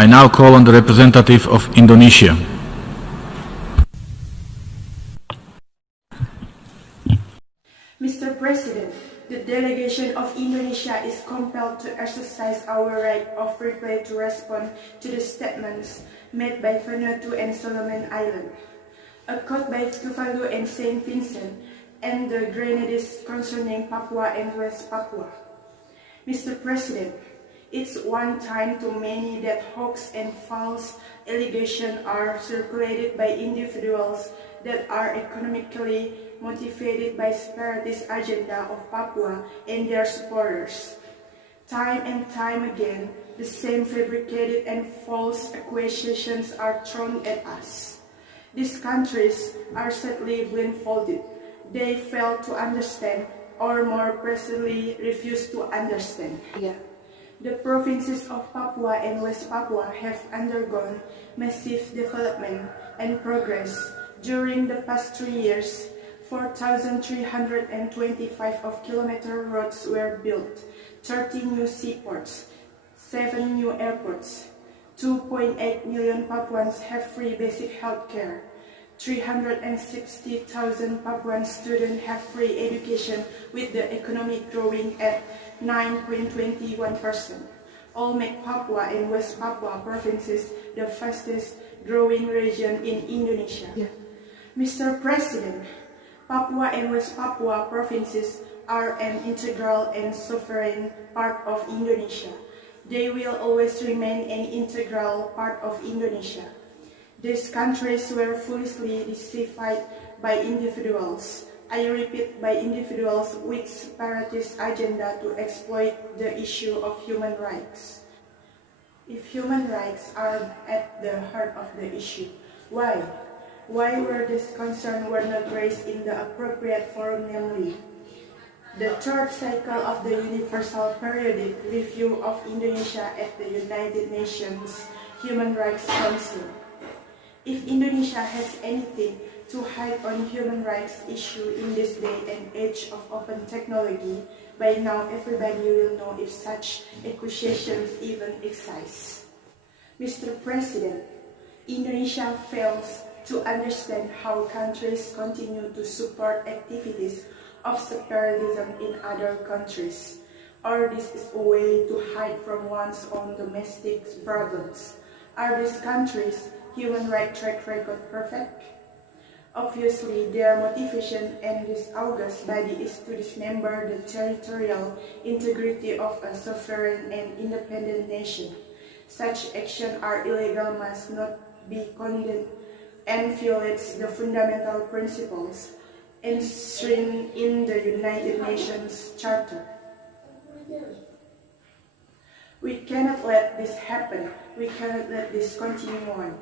I now call on the representative of Indonesia. Mr. President, the delegation of Indonesia is compelled to exercise our right of reply to respond to the statements made by Vanuatu and Soloman Island, a quote by Tuvalu and Saint Vincent, and the Grenadines concerning Papua and West Papua. Mr. President, it's one time too many that hoax and false allegations are circulated by individuals that are economically motivated by separatist agenda of Papua and their supporters. Time and time again, the same fabricated and false accusations are thrown at us. These countries are sadly blindfolded. They fail to understand, or more precisely, refuse to understand. The provinces of Papua and West Papua have undergone massive development and progress during the past 3 years. 4,325 of kilometer roads were built, 30 new seaports, 7 new airports, 2.8 million Papuans have free basic health care, 360,000 Papuan students have free education with the economy growing at 9.21%. All make Papua and West Papua provinces the fastest growing region in Indonesia. Mr. President, Papua and West Papua provinces are an integral and sovereign part of Indonesia. They will always remain an integral part of Indonesia. These countries were foolishly deceived by individuals, I repeat, by individuals with separatist agenda to exploit the issue of human rights. If human rights are at the heart of the issue, why? Why were these concerns were not raised in the appropriate forum, namely the third cycle of the Universal Periodic Review of Indonesia at the United Nations Human Rights Council? If Indonesia has anything to hide on human rights issue in this day and age of open technology, by now everybody will know if such accusations even exist. Mr. President, Indonesia fails to understand how countries continue to support activities of separatism in other countries, or this is a way to hide from one's own domestic problems. Are these countries' human rights track record perfect? Obviously, their motivation and this august body is to dismember the territorial integrity of a sovereign and independent nation. Such actions are illegal, must not be condemned, and violates the fundamental principles enshrined in the United Nations Charter. We cannot let this happen. We cannot let this continue on.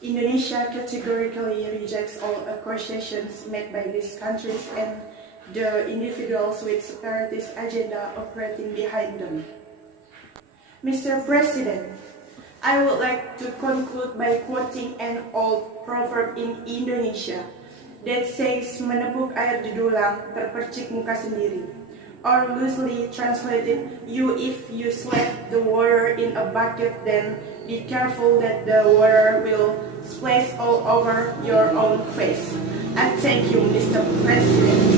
Indonesia categorically rejects all accusations made by these countries and the individuals with separatist agenda operating behind them. Mr. President, I would like to conclude by quoting an old proverb in Indonesia that says, menepuk air di dulang, terpercik muka sendiri. Or loosely translated, if you slap the water in a bucket, then be careful that the water will splash all over your own face. I thank you, Mr. President.